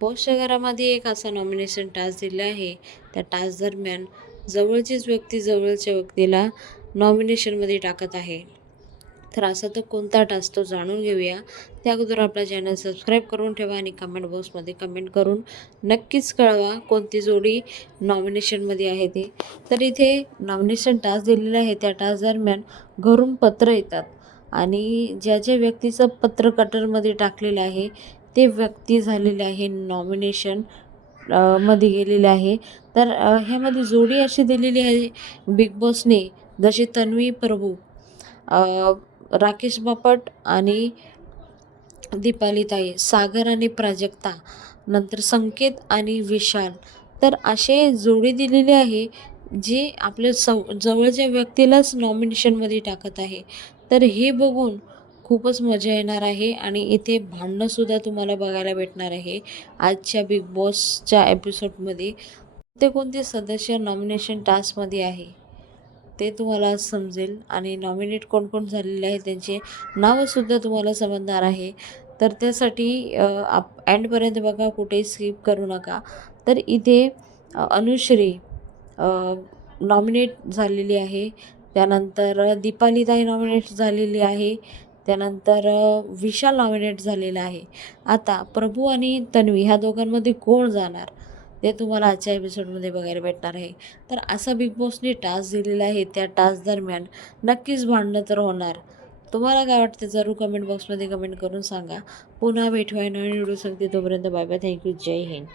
बॉसच्या घरामध्ये एक असा नॉमिनेशन टास्क दिला आहे. त्या टास्क दरम्यान जवळचीच व्यक्ती जवळच्या व्यक्तीला नॉमिनेशनमध्ये टाकत आहे. तर असा तो कोणता टास्क तो जाणून घेऊया. त्या अगोदर आपला चॅनल सबस्क्राईब करून ठेवा आणि कमेंट बॉक्समध्ये कमेंट करून नक्कीच कळवा कोणती जोडी नॉमिनेशनमध्ये आहे ते. तर इथे नॉमिनेशन टास्क दिलेला आहे. त्या टास्क दरम्यान घरून पत्र येतात आणि ज्या व्यक्तीचं पत्र कटरमध्ये टाकलेलं आहे ते व्यक्ती झालेले आहे नॉमिनेशन मध्ये गेलेले आहे. तर ह्यामध्ये जोडी अशी दिलेली आहे बिग बॉसने, जशी तन्वी प्रभू, राकेश बापट आणि दीपालीताई, सागर आणि प्राजक्ता, नंतर संकेत आणि विशाल. तर असे जोडी दिलेली आहे जे आपल्या जवळच्या व्यक्तीलाच नॉमिनेशनमध्ये टाकत आहे. तर हे बघून खूपच मजा येणार आहे आणि इथे भांडणंसुद्धा तुम्हाला बघायला भेटणार आहे आजच्या बिग बॉसच्या एपिसोडमध्ये. ते कोणते सदस्य नॉमिनेशन टास्कमध्ये आहे ते तुम्हाला समजेल आणि नॉमिनेट कोण कोण झालेले आहे त्यांचे नावंसुद्धा तुम्हाला समजणार आहे. तर त्यासाठी एंडपर्यंत बघा, कुठेही स्किप करू नका. तर इथे अनुश्री नॉमिनेट झालेली आहे. त्यानंतर दीपालीताई नॉमिनेट झालेली आहे. त्यानंतर विशाल नॉमिनेट झालेला आहे. आता प्रभू आणि तन्वी ह्या दोघांमध्ये कोण जाणार ते तुम्हाला आजच्या एपिसोडमध्ये बघायला भेटणार आहे. तर असा बिग बॉसने टास्क दिलेला आहे. त्या टास्क दरम्यान नक्कीच भांडणं तर होणार. तुम्हाला काय वाटतं जरूर कमेंट बॉक्समध्ये कमेंट करून सांगा. पुन्हा भेटूया नवीन व्हिडिओ सांगते, तोपर्यंत बाय बाय. थँक्यू. जय हिंद.